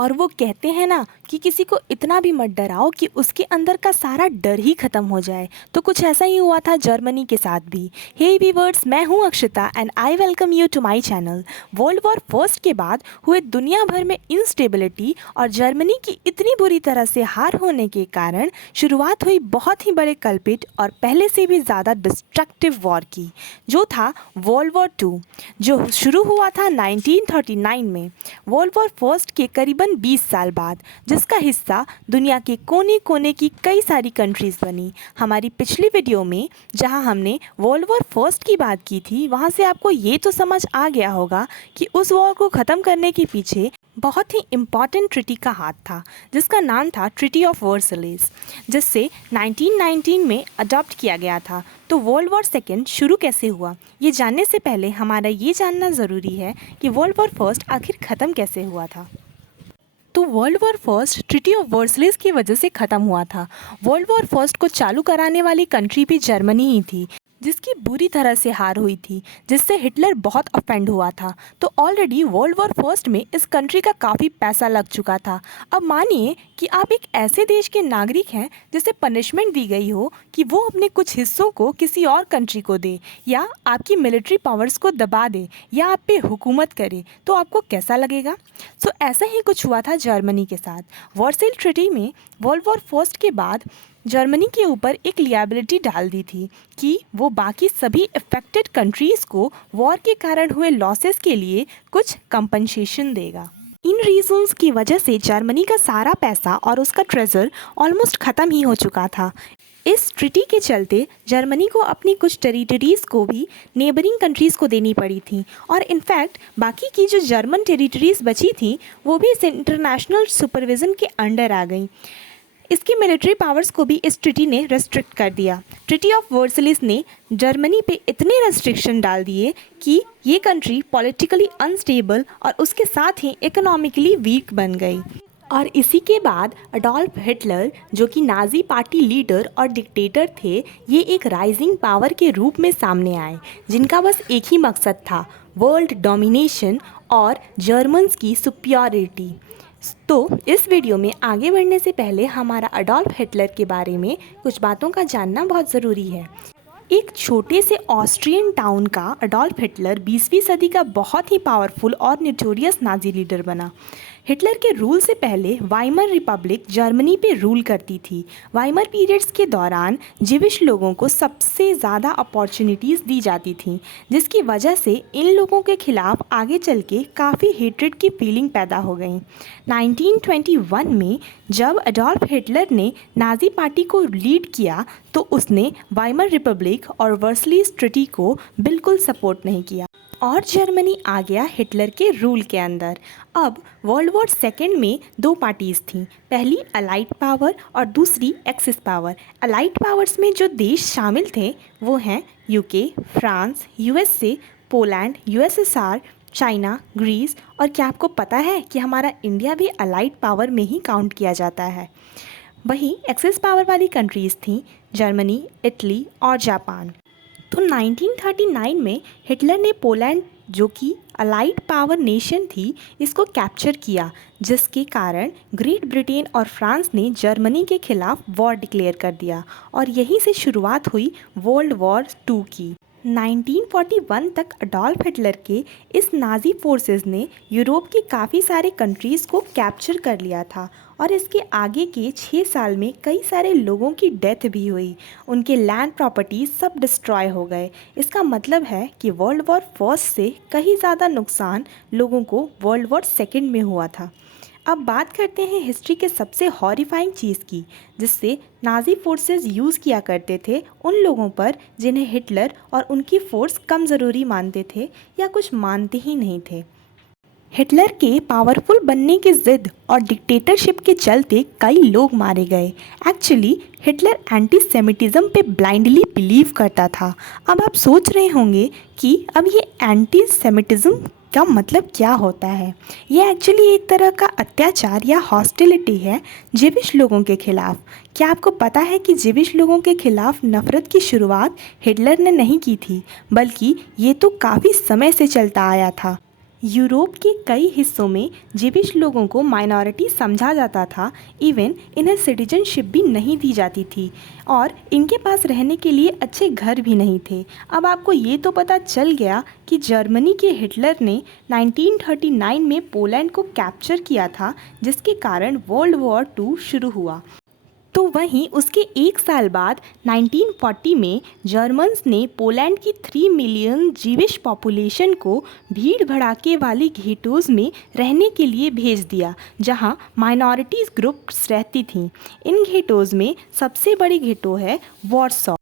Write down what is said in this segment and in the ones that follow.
और वो कहते हैं ना कि किसी को इतना भी मत डराओ कि उसके अंदर का सारा डर ही खत्म हो जाए। तो कुछ ऐसा ही हुआ था जर्मनी के साथ भी। हे व्यूअर्स, मैं हूँ Akshita and I welcome you to my channel. World war first के बाद हुए दुनिया भर में इंस्टेबिलिटी और जर्मनी की इतनी बुरी तरह से हार होने के कारण शुरुआत हुई बहुत ही बड़े कल्पिट और पहले से भी ज़्यादा डिस्ट्रक्टिव वॉर की, जो था वर्ल्ड वॉर टू, जो शुरू हुआ था 1939 में। वर्ल्ड वॉर फर्स्ट के करीबन 20 साल बाद, जिसका हिस्सा दुनिया के कोने कोने की कई सारी कंट्रीज़ बनी। हमारी पिछली वीडियो में जहां हमने वर्ल्ड वॉर फर्स्ट की बात की थी, वहां से आपको ये तो समझ आ गया होगा कि उस वॉर को ख़त्म करने के पीछे बहुत ही इम्पॉर्टेंट ट्रिटी का हाथ था, जिसका नाम था ट्रिटी ऑफ वर्सलिस, जिससे 1919 में अडॉप्ट किया गया था। तो वर्ल्ड वॉर सेकेंड शुरू कैसे हुआ, ये जानने से पहले हमारा ये जानना ज़रूरी है कि वर्ल्ड वॉर फर्स्ट आखिर ख़त्म कैसे हुआ था। तो world war first treaty of Versailles की वजह से ख़त्म हुआ था। वर्ल्ड वॉर फर्स्ट को चालू कराने वाली कंट्री भी जर्मनी ही थी, जिसकी बुरी तरह से हार हुई थी, जिससे हिटलर बहुत अफेंड हुआ था। तो ऑलरेडी वर्ल्ड वॉर फर्स्ट में इस कंट्री का काफ़ी पैसा लग चुका था। अब मानिए कि आप एक ऐसे देश के नागरिक हैं जिसे पनिशमेंट दी गई हो कि वो अपने कुछ हिस्सों को किसी और कंट्री को दे, या आपकी मिलिट्री पावर्स को दबा दे, या आप पे हुकूमत करे, तो आपको कैसा लगेगा। सो ऐसा ही कुछ हुआ था जर्मनी के साथ। वर्सेल ट्रिटी में वर्ल्ड वॉर फर्स्ट के बाद जर्मनी के ऊपर एक लिएबिलिटी डाल दी थी कि वो बाकी सभी अफेक्टेड कंट्रीज़ को वॉर के कारण हुए लॉसेस के लिए कुछ कंपनसेशन देगा। इन रीजंस की वजह से जर्मनी का सारा पैसा और उसका ट्रेजर ऑलमोस्ट ख़त्म ही हो चुका था। इस ट्रिटी के चलते जर्मनी को अपनी कुछ टेरिटरीज़ को भी नेबरिंग कंट्रीज़ को देनी पड़ी थी, और इनफैक्ट बाकी की जो जर्मन टेरिटरीज़ बची थी वो भी इस इंटरनेशनल सुपरविज़न के अंडर आ गई। इसकी मिलिट्री पावर्स को भी इस ट्रिटी ने रेस्ट्रिक्ट कर दिया। ट्रिटी ऑफ वर्सलिस ने जर्मनी पे इतने रेस्ट्रिक्शन डाल दिए कि ये कंट्री पॉलिटिकली अनस्टेबल और उसके साथ ही इकोनॉमिकली वीक बन गई। और इसी के बाद अडोल्फ हिटलर, जो कि नाजी पार्टी लीडर और डिक्टेटर थे, ये एक राइजिंग पावर के रूप में सामने आए, जिनका बस एक ही मकसद था, वर्ल्ड डोमिनेशन और जर्मन्स की सुपियोरिटी। तो इस वीडियो में आगे बढ़ने से पहले हमारा अडोल्फ हिटलर के बारे में कुछ बातों का जानना बहुत ज़रूरी है। एक छोटे से ऑस्ट्रियन टाउन का अडोल्फ हिटलर 20वीं सदी का बहुत ही पावरफुल और नोटोरियस नाजी लीडर बना। हिटलर के रूल से पहले वाइमर रिपब्लिक जर्मनी पे रूल करती थी। वाइमर पीरियड्स के दौरान जिविश लोगों को सबसे ज़्यादा अपॉर्चुनिटीज़ दी जाती थीं, जिसकी वजह से इन लोगों के खिलाफ आगे चल के काफ़ी हेट्रेड की फीलिंग पैदा हो गई। 1921 में जब अडोल्फ हिटलर ने नाजी पार्टी को लीड किया, तो उसने वाइमर रिपब्लिक और वर्सलिस ट्रिटी को बिल्कुल सपोर्ट नहीं किया और जर्मनी आ गया हिटलर के रूल के अंदर। अब वर्ल्ड वॉर सेकेंड में दो पार्टीज़ थीं, पहली अलाइड पावर और दूसरी एक्सिस पावर। अलाइड पावर्स में जो देश शामिल थे वो हैं UK, France, USA, Poland, USSR, China, Greece, और क्या आपको पता है कि हमारा इंडिया भी अलाइड पावर में ही काउंट किया जाता है। वहीं एक्सिस पावर वाली कंट्रीज़ थीं जर्मनी, इटली और जापान। तो 1939 में हिटलर ने पोलैंड, जो कि अलाइड पावर नेशन थी, इसको कैप्चर किया, जिसके कारण ग्रेट ब्रिटेन और फ्रांस ने जर्मनी के खिलाफ वॉर डिक्लेयर कर दिया, और यहीं से शुरुआत हुई वर्ल्ड वॉर टू की। 1941 तक अडोल्फ हिटलर के इस नाजी फोर्सेस ने यूरोप की काफ़ी सारे कंट्रीज़ को कैप्चर कर लिया था, और इसके आगे के 6 साल में कई सारे लोगों की डेथ भी हुई, उनके लैंड प्रॉपर्टी सब डिस्ट्रॉय हो गए। इसका मतलब है कि वर्ल्ड वॉर फर्स्ट से कहीं ज़्यादा नुकसान लोगों को वर्ल्ड वॉर सेकेंड में हुआ था। अब बात करते हैं हिस्ट्री के सबसे हॉरिफाइंग चीज़ की, जिससे नाजी फोर्सेस यूज़ किया करते थे उन लोगों पर जिन्हें हिटलर और उनकी फ़ोर्स कम ज़रूरी मानते थे या कुछ मानते ही नहीं थे। हिटलर के पावरफुल बनने की ज़िद और डिक्टेटरशिप के चलते कई लोग मारे गए। एक्चुअली हिटलर एंटी सेमिटिज़म पे ब्लाइंडली बिलीव करता था। अब आप सोच रहे होंगे कि अब ये एंटी सेमिटिज़म का मतलब क्या होता है। ये एक्चुअली एक तरह का अत्याचार या हॉस्टिलिटी है जिविश लोगों के खिलाफ। क्या आपको पता है कि जिविश लोगों के खिलाफ नफ़रत की शुरुआत हिटलर ने नहीं की थी, बल्कि ये तो काफ़ी समय से चलता आया था। यूरोप के कई हिस्सों में जिविश लोगों को माइनॉरिटी समझा जाता था। इवन इन्हें सिटीजनशिप भी नहीं दी जाती थी और इनके पास रहने के लिए अच्छे घर भी नहीं थे। अब आपको ये तो पता चल गया कि जर्मनी के हिटलर ने 1939 में पोलैंड को कैप्चर किया था, जिसके कारण वर्ल्ड वॉर 2 शुरू हुआ। तो वहीं उसके एक साल बाद 1940 में जर्मन्स ने पोलैंड की 3 मिलियन जीविश पॉपुलेशन को भीड़ भड़ाके वाली घेटोज़ में रहने के लिए भेज दिया, जहां माइनॉरिटीज़ ग्रुप्स रहती थीं। इन घेटोज़ में सबसे बड़ी घेटो है वॉर्सॉ,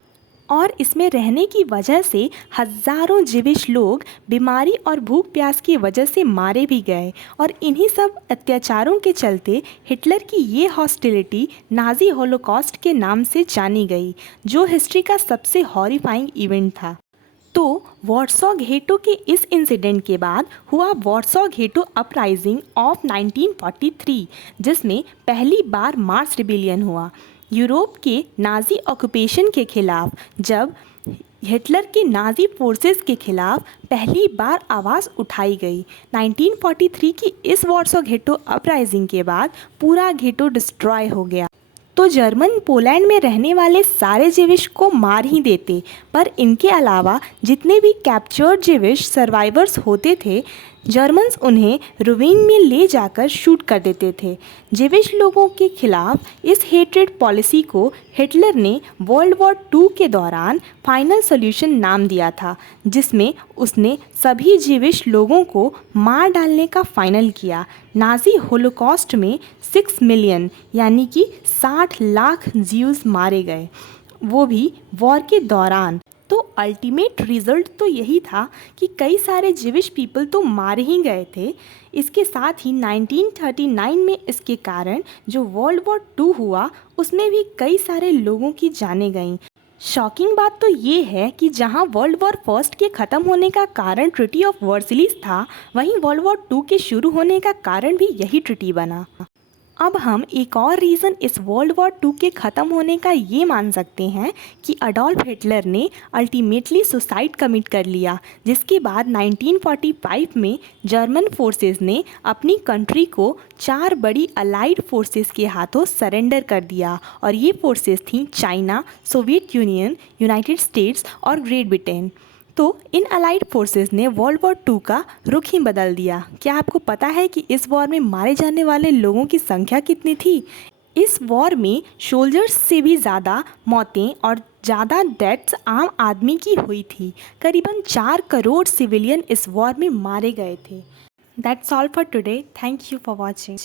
और इसमें रहने की वजह से हज़ारों जिविश लोग बीमारी और भूख प्यास की वजह से मारे भी गए। और इन्हीं सब अत्याचारों के चलते हिटलर की ये हॉस्टिलिटी नाज़ी होलोकॉस्ट के नाम से जानी गई, जो हिस्ट्री का सबसे हॉरिफाइंग इवेंट था। तो वॉर्सॉ घेटो के इस इंसिडेंट के बाद हुआ वॉर्सॉ घेटो अपराइजिंग ऑफ 1943, जिसमें पहली बार मार्च रिबेलियन हुआ यूरोप के नाज़ी ऑक्यूपेशन के खिलाफ, जब हिटलर के नाज़ी फोर्सेस के खिलाफ पहली बार आवाज़ उठाई गई। 1943 की इस वॉर्सॉ घेटो अपराइजिंग के बाद पूरा घेटो डिस्ट्रॉय हो गया। तो जर्मन पोलैंड में रहने वाले सारे जिविश को मार ही देते, पर इनके अलावा जितने भी कैप्चर्ड जिविश सर्वाइवर्स होते थे, जर्मन्स उन्हें रुवीन में ले जाकर शूट कर देते थे। जिविश लोगों के खिलाफ इस हेट्रेड पॉलिसी को हिटलर ने वर्ल्ड वॉर 2 के दौरान फाइनल सॉल्यूशन नाम दिया था, जिसमें उसने सभी जिविश लोगों को मार डालने का फाइनल किया। नाज़ी होलोकॉस्ट में 6 मिलियन यानी कि 60 लाख ज्यूज मारे गए, वो भी वॉर के दौरान। तो अल्टीमेट रिज़ल्ट तो यही था कि कई सारे जिविश पीपल तो मारे ही गए थे। इसके साथ ही 1939 में इसके कारण जो वर्ल्ड वॉर 2 हुआ, उसमें भी कई सारे लोगों की जानें गईं। शॉकिंग बात तो ये है कि जहां वर्ल्ड वॉर फर्स्ट के ख़त्म होने का कारण ट्रिटी ऑफ वर्सलिस था, वहीं वर्ल्ड वॉर 2 के शुरू होने का कारण भी यही ट्रिटी बना। अब हम एक और रीज़न इस वर्ल्ड वॉर 2 के ख़त्म होने का ये मान सकते हैं कि अडोल्फ हिटलर ने अल्टीमेटली सुसाइड कमिट कर लिया, जिसके बाद 1945 में जर्मन फोर्सेस ने अपनी कंट्री को 4 बड़ी अलाइड फोर्सेस के हाथों सरेंडर कर दिया। और ये फोर्सेस थीं China, Soviet union, United states और ग्रेट ब्रिटेन। तो इन अलाइड फोर्सेस ने वर्ल्ड वॉर 2 का रुख ही बदल दिया। क्या आपको पता है कि इस वॉर में मारे जाने वाले लोगों की संख्या कितनी थी? इस वॉर में सोल्जर्स से भी ज़्यादा मौतें और ज़्यादा डेथ्स आम आदमी की हुई थी। करीबन 4 करोड़ सिविलियन इस वॉर में मारे गए थे। That's all for today. Thank you for watching.